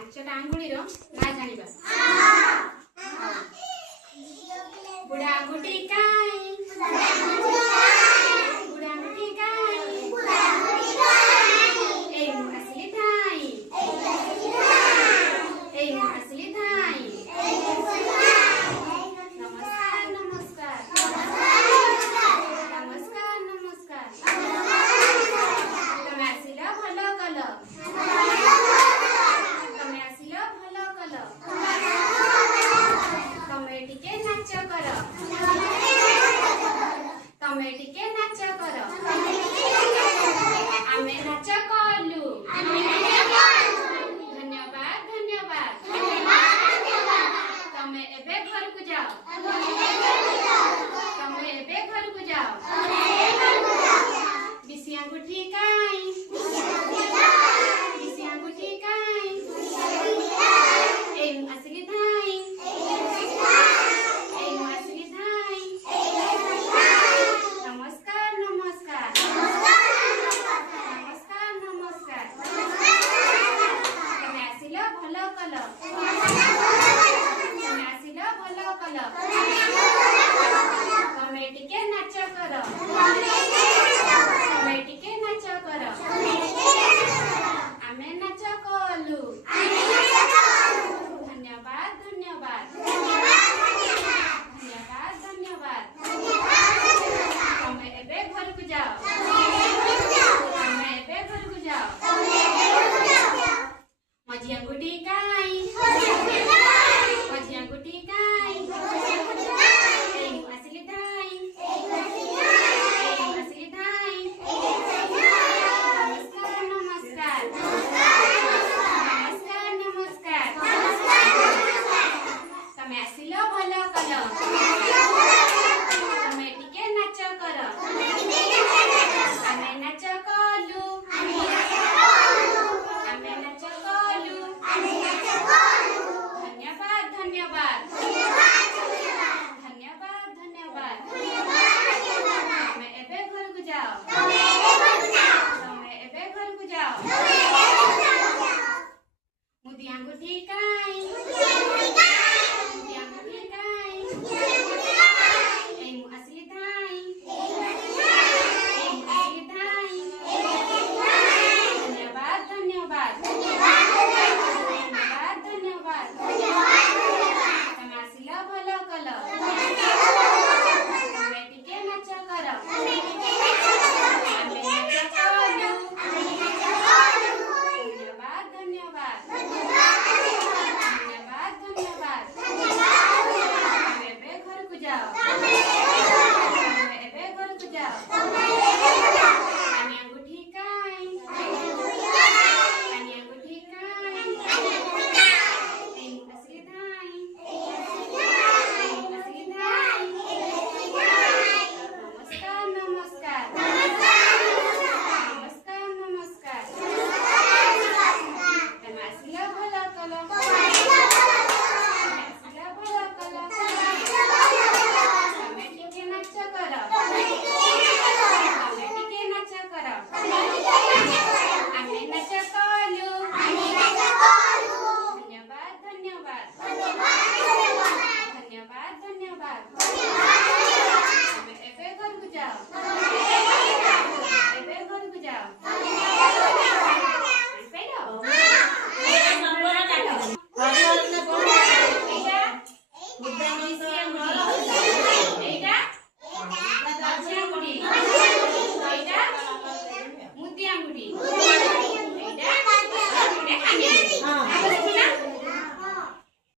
ପାଞ୍ଚଟା ଆଙ୍ଗୁଳିର ନାଁ ଜାଣିବା। ବୁଢ଼ା ଆଙ୍ଗୁଠି କାଇଁ, ବୁଢ଼ା ଆଙ୍ଗୁଠି କାଇଁ, ଏଇ ମୁଁ ଆସିଲି ଧାଇଁ, ଏଇ ମୁଁ ଆସିଲି ଧାଇଁ। ନମସ୍କାର ନମସ୍କାର, ନମସ୍କାର ନମସ୍କାର। ତମେ ଆସିଲ ଭଲ କଲ, ତମେ ଆସିଲ ଭଲ କଲ। ତମେ ଟିକେ ନାଚ କର, ତମେ ଟିକେ ନାଚ କର। ଆମେ ନାଚ କଲୁ। ଧନ୍ୟବାଦ ଧନ୍ୟବାଦ। ତମେ ଏବେ ଘରକୁ ଯାଅ, ତମେ ଏବେ ଘରକୁ ଯାଅ। ବିଶି ଆଙ୍ଗୁଠି କାଇଁ, ବିଶି ଆଙ୍ଗୁଠି କାଇଁ, ଏଇ ମୁଁ ଆସିଲି ଧାଇଁ, ଏଇ ମୁଁ ଆସିଲି ଧାଇଁ। ନମସ୍କାର ନମସ୍କାର, ନମସ୍କାର ନମସ୍କାର। ତମେ ଆସିଲ ଭଲ କଲ, ତମେ ଆସିଲ ଭଲ କଲ। ତମେ ଟିକେ ନାଚ କର, ତମେ ଟିକେ ନାଚ କର। ଆମେ ନାଚ କଲୁ। ଧନ୍ୟବାଦ ଧନ୍ୟବାଦ, ଧନ୍ୟବାଦ ଧନ୍ୟବାଦ। ତମେ ଏବେ ଘରକୁ ଯାଅ, ତମେ ଏବେ ଘରକୁ ଯାଅ। ମଝି ଆଙ୍ଗୁଠି କାଇଁ, ମଝି ଆଙ୍ଗୁଠି କାଇଁ, ଏଇ ମୁଁ ଆସିଲି ଧାଇଁ, ଏଇ ମୁଁ ଆସିଲି ଧାଇଁ। ନମସ୍କାର ନମସ୍କାର, ନମସ୍କାର ନମସ୍କାର। ତମେ ଆସିଲ ଭଲ କଲ, ତମେ ଟିକେ ନାଚ କର। ଆମେ ନାଚ କଲୁ, ଆମେ ନାଚ କଲୁ। ଧନ୍ୟବାଦ ଧନ୍ୟବାଦ, ଧନ୍ୟବାଦ ଧନ୍ୟବାଦ। ତମେ ଏବେ ଘରକୁ ଯାଅ, ତମେ ଏବେ ଘରକୁ ଯାଅ। ମୁଦି ଆଙ୍ଗୁଠି କାଇଁ, ମୁଦି ଆଙ୍ଗୁଠି କାଇଁ, ଏଇ ମୁଁ ଆସିଲି ଧାଇଁ, ଏଇ ମୁଁ ଆସିଲି ଧାଇଁ। ଧନ୍ୟବାଦ ଧନ୍ୟବାଦ, ଧନ୍ୟବାଦ ଧନ୍ୟବାଦ। ତମେ ଆସିଲ ଭଲ କଲ, ତମେ ଟିକେ ନାଚ କର। ଆମେ ନାଚ କଲୁ। ଧନ୍ୟବାଦ ଧନ୍ୟବାଦ, ଧନ୍ୟବାଦ ଧନ୍ୟବାଦ। ତମେ ଏବେ ଘରକୁ ଯାଅ, ତମେ ଏବେ ଘରକୁ ଯାଅ। କାନି ଆଙ୍ଗୁଠି କାଇଁ, କାନି ଆଙ୍ଗୁଠି କାଇଁ, ଏଇ ମୁଁ ଆସିଲି ଧାଇଁ, ଏଇ ମୁଁ ଆସିଲି ଧାଇଁ। ନମସ୍କାର ନମସ୍କାର, ନମସ୍କାର ନମସ୍କାର। ତମେ ଆସିଲ ଭଲ କଲ, ତମେ ଆସିଲ ଭଲ କଲ। ତମେ ଟିକେ ନାଚ କର, ତମେ ଟିକେ ନାଚ କର। ଆମେ ନାଚ କଲୁ। ଧନ୍ୟବାଦ ଧନ୍ୟବାଦ, ଧନ୍ୟବାଦ ଧନ୍ୟବାଦ। ତମେ ଏବେ ଘରକୁ ଯାଅ, ଏବେ ଘରକୁ ଯାଅ। ଜାଣିପାରିଲ?